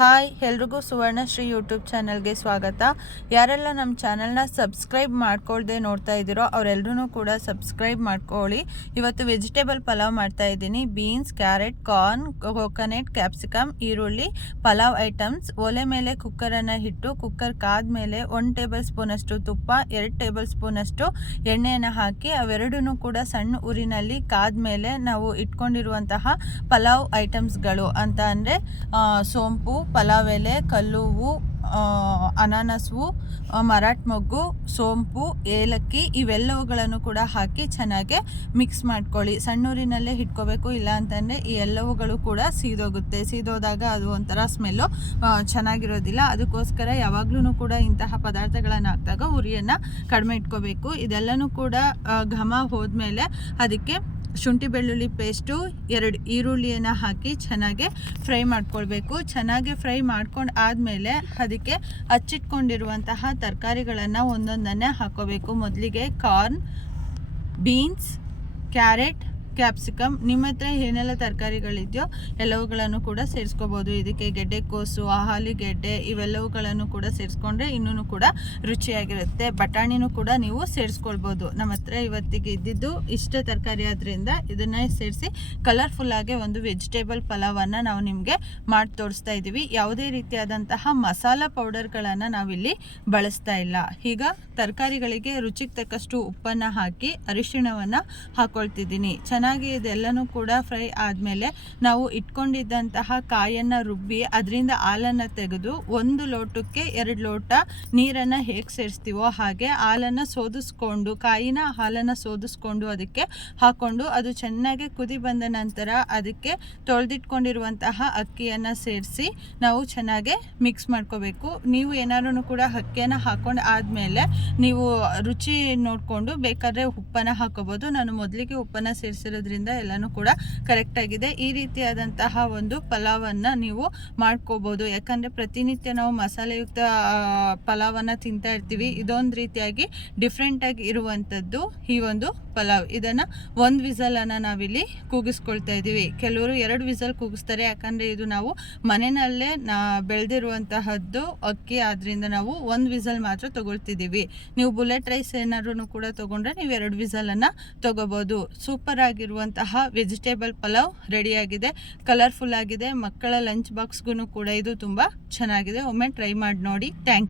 Hi ಎಲ್ರಿಗೂ ಸುವರ್ಣಶ್ರೀ YouTube ಚಾನಲ್ಗೆ ಸ್ವಾಗತ. ಯಾರೆಲ್ಲ ನಮ್ಮ ಚಾನಲ್ನ ಸಬ್ಸ್ಕ್ರೈಬ್ ಮಾಡ್ಕೊಳ್ದೆ ನೋಡ್ತಾ ಇದ್ದೀರೋ ಅವರೆಲ್ಲರೂ ಕೂಡ ಸಬ್ಸ್ಕ್ರೈಬ್ ಮಾಡ್ಕೊಳ್ಳಿ. ಇವತ್ತು ವೆಜಿಟೇಬಲ್ ಪಲಾವ್ ಮಾಡ್ತಾ ಇದ್ದೀನಿ. Beans, carrot, corn, coconut, capsicum, ಈರುಳ್ಳಿ, ಪಲಾವ್ ಐಟಮ್ಸ್. ಒಲೆ ಮೇಲೆ ಕುಕ್ಕರನ್ನು ಇಟ್ಟು ಕುಕ್ಕರ್ ಕಾದ್ಮೇಲೆ 1 ಟೇಬಲ್ ಸ್ಪೂನಷ್ಟು ತುಪ್ಪ, 2 ಟೇಬಲ್ ಸ್ಪೂನಷ್ಟು ಎಣ್ಣೆಯನ್ನು ಹಾಕಿ ಅವೆರಡೂ ಕೂಡ ಸಣ್ಣ ಉರಿನಲ್ಲಿ ಕಾದ್ಮೇಲೆ ನಾವು ಇಟ್ಕೊಂಡಿರುವಂತಹ ಪಲಾವ್ ಐಟಮ್ಸ್ಗಳು ಅಂತ ಅಂದರೆ ಸೋಂಪು, ಪಲಾವ್ ಎಲೆ, ಕಲ್ಲುವು, ಅನಾನಸ್ವು, ಮರಾಠ ಮೊಗ್ಗು, ಸೋಂಪು, ಏಲಕ್ಕಿ ಇವೆಲ್ಲವುಗಳನ್ನು ಕೂಡ ಹಾಕಿ ಚೆನ್ನಾಗಿ ಮಿಕ್ಸ್ ಮಾಡ್ಕೊಳ್ಳಿ. ಸಣ್ಣೂರಿನಲ್ಲೇ ಇಟ್ಕೋಬೇಕು, ಇಲ್ಲ ಅಂತಂದರೆ ಈ ಎಲ್ಲವುಗಳು ಕೂಡ ಸೀದೋಗುತ್ತೆ. ಸೀದೋದಾಗ ಅದು ಒಂಥರ ಸ್ಮೆಲ್ಲು ಚೆನ್ನಾಗಿರೋದಿಲ್ಲ. ಅದಕ್ಕೋಸ್ಕರ ಯಾವಾಗಲೂ ಕೂಡ ಇಂತಹ ಪದಾರ್ಥಗಳನ್ನು ಹಾಕಿದಾಗ ಉರಿಯನ್ನು ಕಡಿಮೆ ಇಟ್ಕೋಬೇಕು. ಇದೆಲ್ಲನೂ ಕೂಡ ಘಮ ಹೋದ್ಮೇಲೆ ಅದಕ್ಕೆ ಶುಂಠಿ ಬೆಳ್ಳುಳ್ಳಿ ಪೇಸ್ಟು, 2 ಈರುಳ್ಳಿಯನ್ನು ಹಾಕಿ ಚೆನ್ನಾಗಿ ಫ್ರೈ ಮಾಡ್ಕೊಳ್ಬೇಕು. ಚೆನ್ನಾಗಿ ಫ್ರೈ ಮಾಡ್ಕೊಂಡು ಆದಮೇಲೆ ಅದಕ್ಕೆ ಹಚ್ಚಿಟ್ಕೊಂಡಿರುವಂತಹ ತರಕಾರಿಗಳನ್ನು ಒಂದೊಂದನ್ನೇ ಹಾಕೋಬೇಕು. ಮೊದಲಿಗೆ ಕಾರ್ನ್, ಬೀನ್ಸ್, ಕ್ಯಾರೆಟ್, ಕ್ಯಾಪ್ಸಿಕಮ್, ನಿಮ್ಮ ಹತ್ರ ಏನೆಲ್ಲ ತರಕಾರಿಗಳಿದೆಯೋ ಎಲ್ಲವುಗಳನ್ನು ಕೂಡ ಸೇರಿಸ್ಕೋಬೋದು. ಇದಕ್ಕೆ ಗೆಡ್ಡೆಕೋಸು, ಆಲೂಗೆಡ್ಡೆ ಇವೆಲ್ಲವುಗಳನ್ನು ಕೂಡ ಸೇರಿಸ್ಕೊಂಡ್ರೆ ಇನ್ನೂ ಕೂಡ ರುಚಿಯಾಗಿರುತ್ತೆ. ಬಟಾಣಿನೂ ಕೂಡ ನೀವು ಸೇರಿಸ್ಕೊಳ್ಬೋದು. ನಮ್ಮ ಹತ್ರ ಇವತ್ತಿಗೆ ಇದ್ದಿದ್ದು ಇಷ್ಟೇ ತರಕಾರಿ ಆದ್ದರಿಂದ ಇದನ್ನೇ ಸೇರಿಸಿ ಕಲರ್ಫುಲ್ಲಾಗಿ ಒಂದು ವೆಜಿಟೇಬಲ್ ಪಲಾವನ್ನು ನಾವು ನಿಮಗೆ ಮಾಡಿ ತೋರಿಸ್ತಾ ಇದ್ದೀವಿ. ಯಾವುದೇ ರೀತಿಯಾದಂತಹ ಮಸಾಲ ಪೌಡರ್ಗಳನ್ನು ನಾವಿಲ್ಲಿ ಬಳಸ್ತಾ ಇಲ್ಲ. ಈಗ ತರಕಾರಿಗಳಿಗೆ ರುಚಿಗೆ ತಕ್ಕಷ್ಟು ಉಪ್ಪನ್ನು ಹಾಕಿ ಅರಿಶಿಣವನ್ನು ಹಾಕ್ಕೊಳ್ತಿದ್ದೀನಿ. ಚೆನ್ನಾಗಿ ಇದೆಲ್ಲನೂ ಕೂಡ ಫ್ರೈ ಆದಮೇಲೆ ನಾವು ಇಟ್ಕೊಂಡಿದ್ದಂತಹ ಕಾಯನ್ನು ರುಬ್ಬಿ ಅದರಿಂದ ಹಾಲನ್ನು ತೆಗೆದು 1 ಲೋಟಕ್ಕೆ 2 ಲೋಟ ನೀರನ್ನು ಹೇಗೆ ಸೇರಿಸ್ತೀವೋ ಹಾಗೆ ಹಾಲನ್ನು ಸೋದಿಸ್ಕೊಂಡು, ಕಾಯಿನ ಹಾಲನ್ನು ಸೋದಿಸ್ಕೊಂಡು ಅದಕ್ಕೆ ಹಾಕ್ಕೊಂಡು ಅದು ಚೆನ್ನಾಗಿ ಕುದಿ ಬಂದ ನಂತರ ಅದಕ್ಕೆ ತೊಳೆದಿಟ್ಕೊಂಡಿರುವಂತಹ ಅಕ್ಕಿಯನ್ನು ಸೇರಿಸಿ ನಾವು ಚೆನ್ನಾಗಿ ಮಿಕ್ಸ್ ಮಾಡ್ಕೋಬೇಕು. ನೀವು ಏನಾದ್ರು ಕೂಡ ಅಕ್ಕಿಯನ್ನು ಹಾಕ್ಕೊಂಡು ಆದಮೇಲೆ ನೀವು ರುಚಿ ನೋಡಿಕೊಂಡು ಬೇಕಾದರೆ ಉಪ್ಪನ್ನು ಹಾಕೋಬೋದು. ನಾನು ಮೊದಲಿಗೆ ಉಪ್ಪನ್ನು ಸೇರಿಸಿರೋದ್ರಿಂದ ಎಲ್ಲನೂ ಕೂಡ ಕರೆಕ್ಟಾಗಿದೆ. ಈ ರೀತಿಯಾದಂತಹ ಒಂದು ಪಲಾವನ್ನು ನೀವು ಮಾಡ್ಕೋಬೋದು. ಯಾಕಂದರೆ ಪ್ರತಿನಿತ್ಯ ನಾವು ಮಸಾಲೆಯುಕ್ತ ಪಲಾವನ್ನು ತಿಂತಾ ಇರ್ತೀವಿ. ಇದೊಂದು ರೀತಿಯಾಗಿ ಡಿಫ್ರೆಂಟಾಗಿ ಇರುವಂಥದ್ದು ಈ ಒಂದು ಪಲಾವ್. ಇದನ್ನು 1 ವಿಸಲನ್ನು ನಾವಿಲ್ಲಿ ಕೂಗಿಸ್ಕೊಳ್ತಾ ಇದ್ದೀವಿ. ಕೆಲವರು 2 ವಿಸಲ್ ಕೂಗಿಸ್ತಾರೆ. ಯಾಕಂದರೆ ಇದು ನಾವು ಮನೆಯಲ್ಲೇ ಬೆಳೆದಿರುವಂತಹದ್ದು ಅಕ್ಕಿ, ಆದ್ದರಿಂದ ನಾವು 1 ವಿಸಲ್ ಮಾತ್ರ ತೊಗೊಳ್ತಿದ್ದೀವಿ. ನೀವು ಬುಲೆಟ್ ರೈಸ್ ಏನಾದ್ರು ಕೂಡ ತೊಗೊಂಡ್ರೆ ನೀವು 2 ವಿಸಲನ್ನು ತೊಗೋಬೋದು. ಸೂಪರ್ ಆಗಿರುವಂತಹ ವೆಜಿಟೇಬಲ್ ಪಲಾವ್ ರೆಡಿಯಾಗಿದೆ. ಕಲರ್ಫುಲ್ ಆಗಿದೆ. ಮಕ್ಕಳ ಲಂಚ್ ಬಾಕ್ಸ್ಗೂ ಕೂಡ ಇದು ತುಂಬ ಚೆನ್ನಾಗಿದೆ. ಒಮ್ಮೆ ಟ್ರೈ ಮಾಡಿ ನೋಡಿ. Thank you.